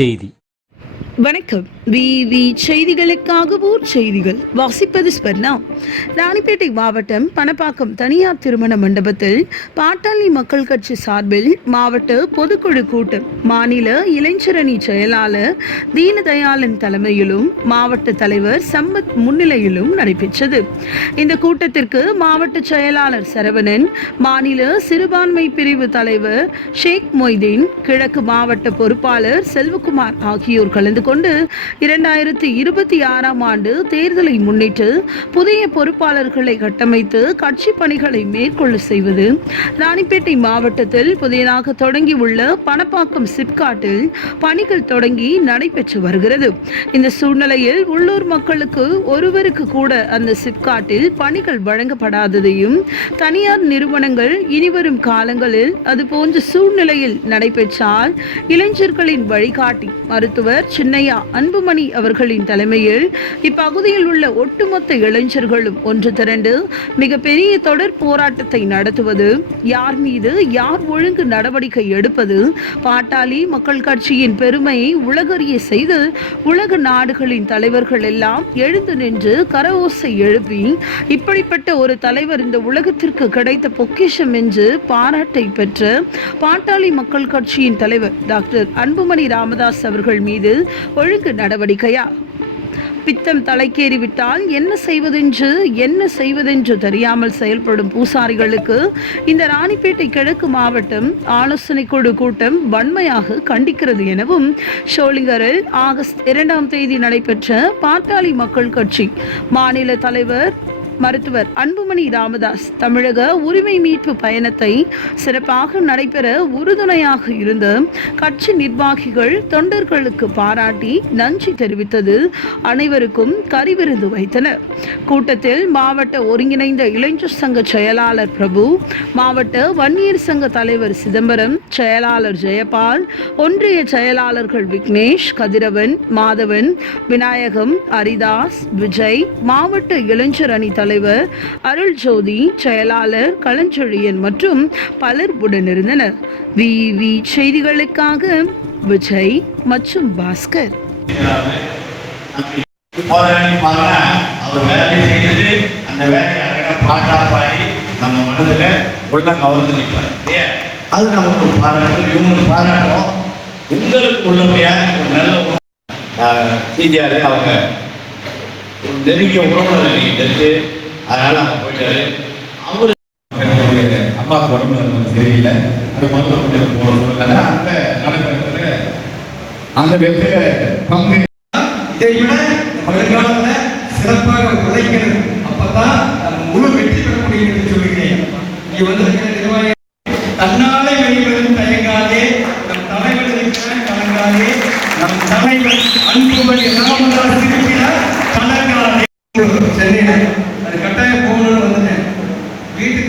செய்தி வணக்கம். விவி செய்திகளுக்காக ஊர் செய்திகள். வாசிப்பது ஸ்பர்ணா. ராணிப்பேட்டை மாவட்டம் பணப்பாக்கம் தனியார் திருமண மண்டபத்தில் பாட்டாளி மக்கள் கட்சி சார்பில் மாவட்ட பொதுக்குழு கூட்டம். மாநில இளைஞரணி செயலாளர் தீனதயாளன் தலைமையிலும் மாவட்ட தலைவர் சம்பத் முன்னிலையிலும் நடைபெற்றது. இந்த கூட்டத்திற்கு மாவட்ட செயலாளர் சரவணன் மாநில சிறுபான்மை பிரிவு தலைவர் ஷேக் மொய்தீன் கிழக்கு மாவட்ட பொறுப்பாளர் செல்வகுமார் ஆகியோர் கலந்து கொண்டு இரண்டாயிரத்தி இருபத்தி ஆறாம் ஆண்டு தேர்தலை முன்னிட்டு புதிய பொறுப்பாளர்களை கட்டமைத்து கட்சி பணிகளை மேற்கொள்ள செய்வது. ராணிப்பேட்டை மாவட்டத்தில் புதியதாக தொடங்கியுள்ள பணப்பாக்கம் சிப்காட்டில் பணிகள் தொடங்கி நடைபெற்று வருகிறது. இந்த சூழ்நிலையில் உள்ளூர் மக்களுக்கு ஒருவருக்கு கூட அந்த சிப்காட்டில் பணிகள் வழங்கப்படாததையும் தனியார் நிறுவனங்கள் இனிவரும் காலங்களில் அது போன்ற சூழ்நிலையில் நடைபெற்றால் இளைஞர்களின் வழிகாட்டி மருத்துவர் சின்ன சின்னையா அன்புமணி அவர்களின் தலைமையில் இப்பகுதியில் உள்ள ஒட்டுமொத்த இளைஞர்களும் ஒன்று திரண்டு மிகப்பெரிய தொடர் போராட்டத்தை நடத்துவது யார் மீது யார் ஒழுங்கு நடவடிக்கை எடுப்பது பாட்டாளி மக்கள் கட்சியின் பெருமையை உலகறிய செய்து உலக நாடுகளின் தலைவர்கள் எல்லாம் எழுந்து நின்று கரஓசை எழுப்பி இப்படிப்பட்ட ஒரு தலைவர் இந்த உலகத்திற்கு கிடைத்த பொக்கிஷம் என்று பாராட்டை பெற்ற பாட்டாளி மக்கள் கட்சியின் தலைவர் டாக்டர் அன்புமணி ராமதாஸ் அவர்கள் மீது ஒழுங்கு நடவடிக்கையா? பித்தம் தலைக்கேறிவிட்டால் என்ன செய்வதென்று என்ன செய்வதென்று தெரியாமல் செயல்படும் பூசாரிகளுக்கு இந்த ராணிப்பேட்டை கிழக்கு மாவட்டம் ஆலோசனை குழு கூட்டம் வன்மையாக கண்டிக்கிறது எனவும் ஷோலிங்கரில் ஆகஸ்ட் இரண்டாம் தேதி நடைபெற்ற பாட்டாளி மக்கள் கட்சி மாநில தலைவர் மருத்துவர் அன்புமணி ராமதாஸ் தமிழக உரிமை மீட்பு பயணத்தை சிறப்பாக நடைபெற உறுதுணையாக இருந்த கட்சி நிர்வாகிகள் தொண்டர்களுக்கு பாராட்டி நன்றி தெரிவித்தது அனைவருக்கும் கரிவிருந்து வைத்தனர். கூட்டத்தில் மாவட்ட ஒருங்கிணைந்த இளைஞர் சங்க செயலாளர் பிரபு மாவட்ட வன்னியர் சங்க தலைவர் சிதம்பரம் செயலாளர் ஜெயபால் ஒன்றிய செயலாளர்கள் விக்னேஷ் கதிரவன் மாதவன் விநாயகம் ஹரிதாஸ் விஜய் மாவட்ட இளைஞர் அணி தலைவர் அருள் ஜோதி செயலாளர் களஞ்சொழியன் மற்றும் பலர் உடனிருந்தனர். வி. வி. செய்திகளுக்காக விஜய் மற்றும் பாஸ்கர். உள்ள அது நமக்கு இவங்களுக்கு பாராட்டும் உங்களுக்கு ஒரு நல்ல சிஜிஆர் அவங்க நெருங்கிய உறவுகள் நீங்க அதனால அவங்க போயிட்டாரு அவரு என்னுடைய உடம்பு சரியில்லை அது மருத்துவமனையில் போகணும் அந்த நடைபெற்ற அந்த வெற்றில பங்கு. இதை விட வருங்காலத்துல சிறப்பாக உழைக்கிறது அப்பதான் முழு வெற்றி பெற முடியும் என்று சொல்கிறேன் நீ வந்திருக்கிற நிர்வாகி தன்னாலே வெளிவரும் தயங்காதே. நம் தலைவர் கலங்காதே. நம் தலைவர் அன்புமணி ராமதாஸ் இருக்கிறார். கலங்காதே.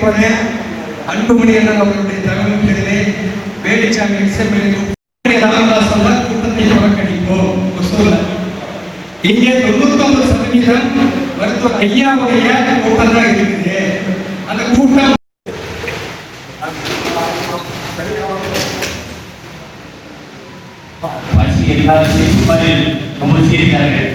வீட்டுக்கு அன்புமணி என்ன அவர்களுடைய தலைமையிலே கேட்டேன் வேலுச்சாமி இசைமணி கூட்டத்தை புறக்கணிப்போம். ஒசூர்ல. இங்கே தொண்ணூத்தொன்பது சதவீதம் மருத்துவர் ஐயாவுடைய கூட்டம் தான் இருக்குது. அந்த கூட்டம் பசி எல்லாரும் ரொம்ப சீர்கார்கள்